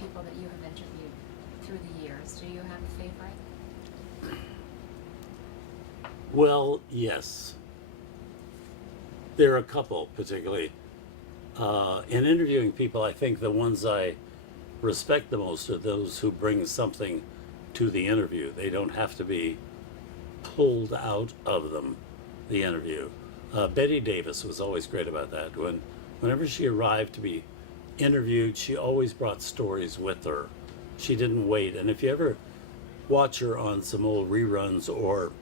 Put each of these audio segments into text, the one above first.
people that you have interviewed through the years, do you have a favorite? Well, yes. There are a couple, particularly. In interviewing people, I think the ones I respect the most are those who bring something to the interview. They don't have to be pulled out of them, the interview. Betty Davis was always great about that. Whenever she arrived to be interviewed, she always brought stories with her. She didn't wait. And if you ever watch her on some old reruns or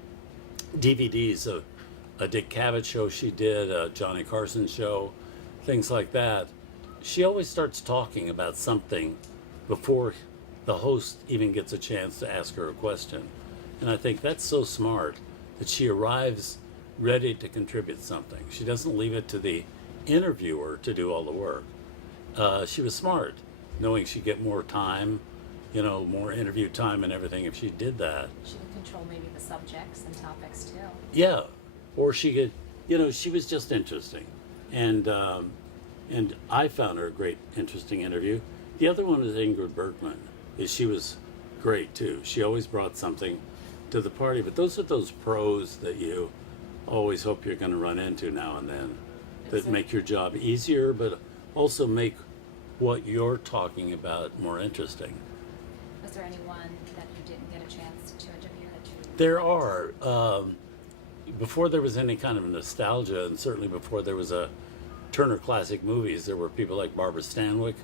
DVDs of a Dick Cavett show she did, a Johnny Carson show, things like that, she always starts talking about something before the host even gets a chance to ask her a question. And I think that's so smart that she arrives ready to contribute something. She doesn't leave it to the interviewer to do all the work. She was smart, knowing she'd get more time, more interview time and everything if she did that. She could control maybe the subjects and topics too. Yeah, or she could, she was just interesting, and I found her a great, interesting interview. The other one is Ingrid Bergman. She was great too. She always brought something to the party. But those are those pros that you always hope you're going to run into now and then, that make your job easier, but also make what you're talking about more interesting. Was there anyone that you didn't get a chance to interview that you? There are. Before there was any kind of nostalgia, and certainly before there was a Turner Classic Movies, there were people like Barbara Stanwyck.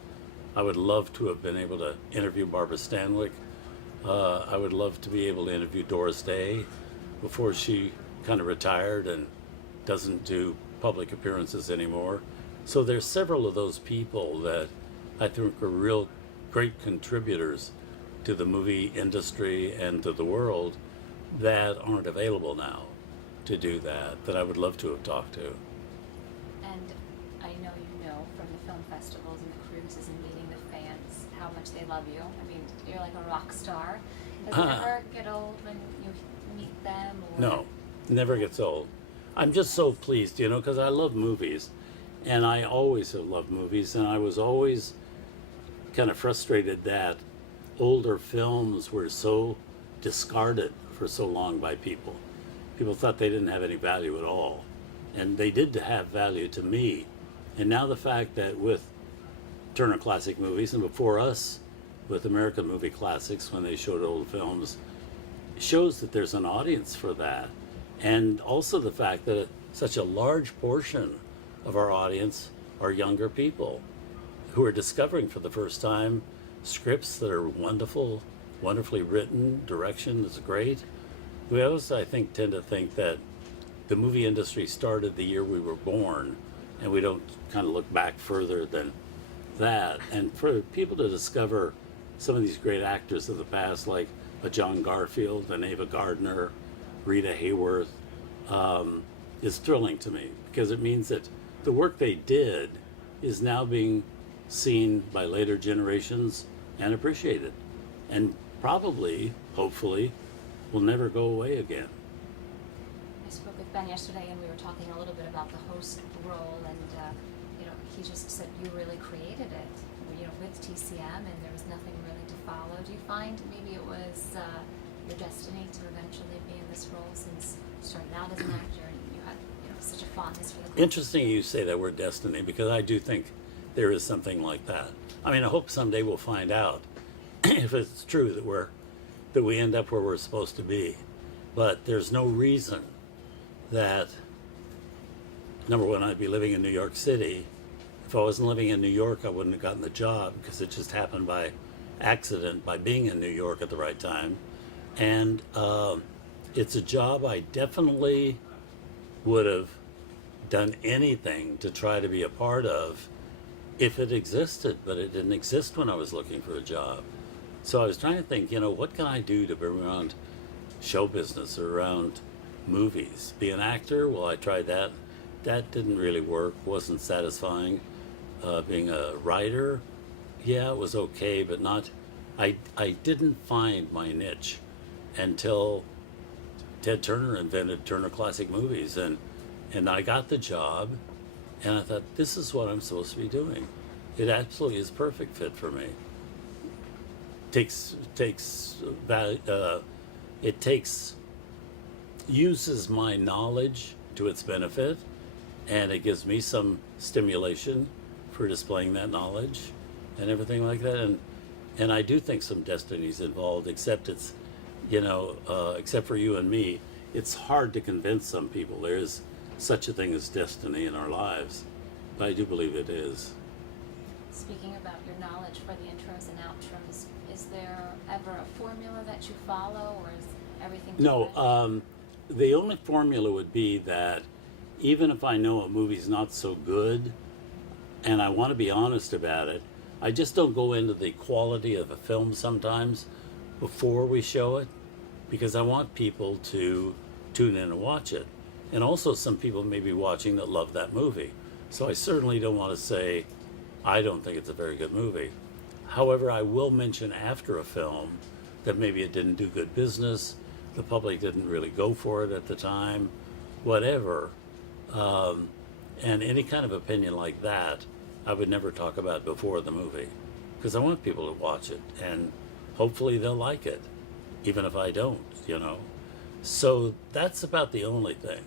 I would love to have been able to interview Barbara Stanwyck. I would love to be able to interview Doris Day before she kind of retired and doesn't do public appearances anymore. So there's several of those people that I think are real great contributors to the movie industry and to the world that aren't available now to do that I would love to have talked to. And I know you know from the film festivals and the cruises and meeting the fans how much they love you. I mean, you're like a rock star. Does it ever get old when you meet them? Or? No, never gets old. I'm just so pleased, because I love movies, and I always have loved movies, and I was always kind of frustrated that older films were so discarded for so long by people. People thought they didn't have any value at all, and they did have value to me. And now the fact that with Turner Classic Movies, and before us with American Movie Classics when they showed old films, shows that there's an audience for that. And also the fact that such a large portion of our audience are younger people who are discovering for the first time scripts that are wonderful, wonderfully written, direction is great. We also, I think, tend to think that the movie industry started the year we were born, and we don't kind of look back further than that. And for people to discover some of these great actors of the past, like a John Garfield, an Ava Gardner, Rita Hayworth, is thrilling to me, because it means that the work they did is now being seen by later generations and appreciated, and probably, hopefully, will never go away again. I spoke with Ben yesterday, and we were talking a little bit about the host role, and he just said you really created it, with TCM, and there was nothing really to follow. Do you find maybe it was your destiny to eventually be in this role, since you started out as an actor and you had such a fondness for the craft? Interesting you say that word destiny, because I do think there is something like that. I mean, I hope someday we'll find out if it's true that we end up where we're supposed to be. But there's no reason that, number one, I'd be living in New York City. If I wasn't living in New York, I wouldn't have gotten the job, because it just happened by accident, by being in New York at the right time. And it's a job I definitely would have done anything to try to be a part of if it existed, but it didn't exist when I was looking for a job. So I was trying to think, what can I do to be around show business or around movies? Be an actor? Well, I tried that. That didn't really work, wasn't satisfying. Being a writer, yeah, it was okay, but not, I didn't find my niche until Ted Turner invented Turner Classic Movies, and I got the job, and I thought, this is what I'm supposed to be doing. It absolutely is a perfect fit for me. takes it takes uses my knowledge to its benefit, and it gives me some stimulation for displaying that knowledge and everything like that. And I do think some destiny's involved, except it's, except for you and me, it's hard to convince some people there is such a thing as destiny in our lives. But I do believe it is. Speaking about your knowledge for the intros and outros, is there ever a formula that you follow, or is everything different? No, the only formula would be that even if I know a movie's not so good, and I want to be honest about it, I just don't go into the quality of a film sometimes before we show it, because I want people to tune in and watch it. And also some people may be watching that love that movie. So I certainly don't want to say, I don't think it's a very good movie. However, I will mention after a film that maybe it didn't do good business, the public didn't really go for it at the time, whatever. And any kind of opinion like that, I would never talk about before the movie, because I want people to watch it, and hopefully they'll like it, even if I don't, So that's about the only thing.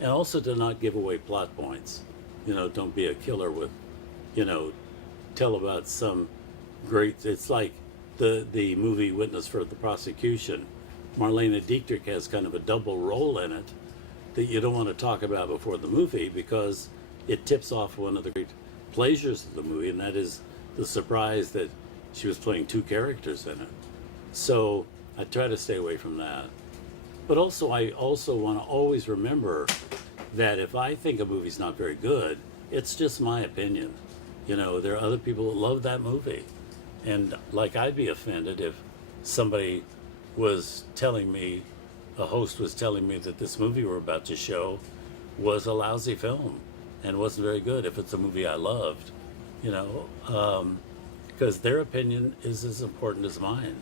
And also to not give away plot points. Don't be a killer with, tell about some great, it's like the movie Witness for the Prosecution. Marlene Dietrich has kind of a double role in it that you don't want to talk about before the movie, because it tips off one of the great pleasures of the movie, and that is the surprise that she was playing two characters in it. So I try to stay away from that. But also, I also want to always remember that if I think a movie's not very good, it's just my opinion. There are other people that love that movie. And like, I'd be offended if somebody was telling me, a host was telling me that this movie we're about to show was a lousy film and wasn't very good if it's a movie I loved, because their opinion is as important as mine.